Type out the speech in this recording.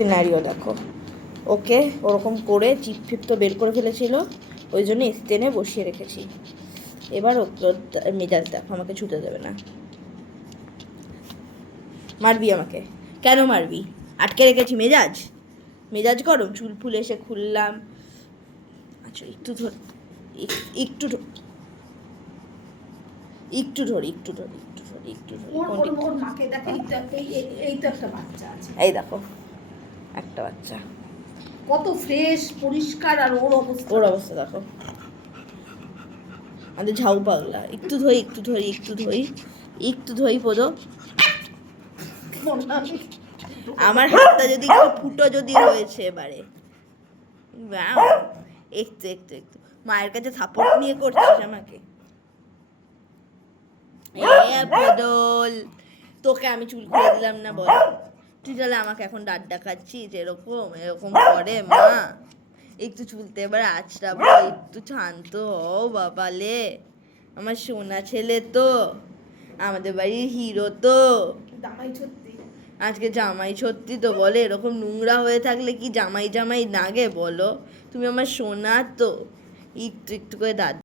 Scenario দেখো, ওকে ওরকম করে চিপ ফিপ তো বের করে ফেলেছিল, ওই জন্য স্টেনে বসিয়ে রেখেছি। এবার মেজাজ দেখো, আমাকে ছুতে দেবে না। মারবি আমাকে? কেন মারবি? আটকে রেখেছি মেজাজ? মেজাজ গরম, চুল ফুল এসে খুললাম। আচ্ছা একটু ধর, একটু একটু ধরি, একটু ধরি, একটু ধরি, একটু ধরি। ওর মাকে দেখে, এই তো একটা বাচ্চা আছে, এই দেখো একটা বাচ্চা কত ফ্রেশ পরিষ্কার, আর ওর অবস্থা দেখো। আমাদের ঝাউ পাগলা। একটু ধরি, একটু ধরি, একটু ধরি, একটু ধরি পোদো। আমার হাতটা যদি একটু ফুটো যদি হয়েছে এবারে, একটু একটু একটু মায়ের কাছে সাপোর্ট নিয়ে করছিস আমাকে। বদল, তোকে আমি চুল খুলে দিলাম না বল? তুই তাহলে আমাকে এখন ডাড্ডা খাচ্ছিস? এরকম এরকম করে মা? একটু চুলতে এবার আঁচড়াবো, একটু শান্ত হও বাবালে। আমার সোনা ছেলে তো, আমাদের বাড়ির হিরো তো, জামাই সত্যি। আজকে জামাই সত্যি তো বলে, এরকম নোংরা হয়ে থাকলে কি জামাই জামাই লাগে বলো? তুমি আমার সোনা তো, একটু একটু করে দাঁত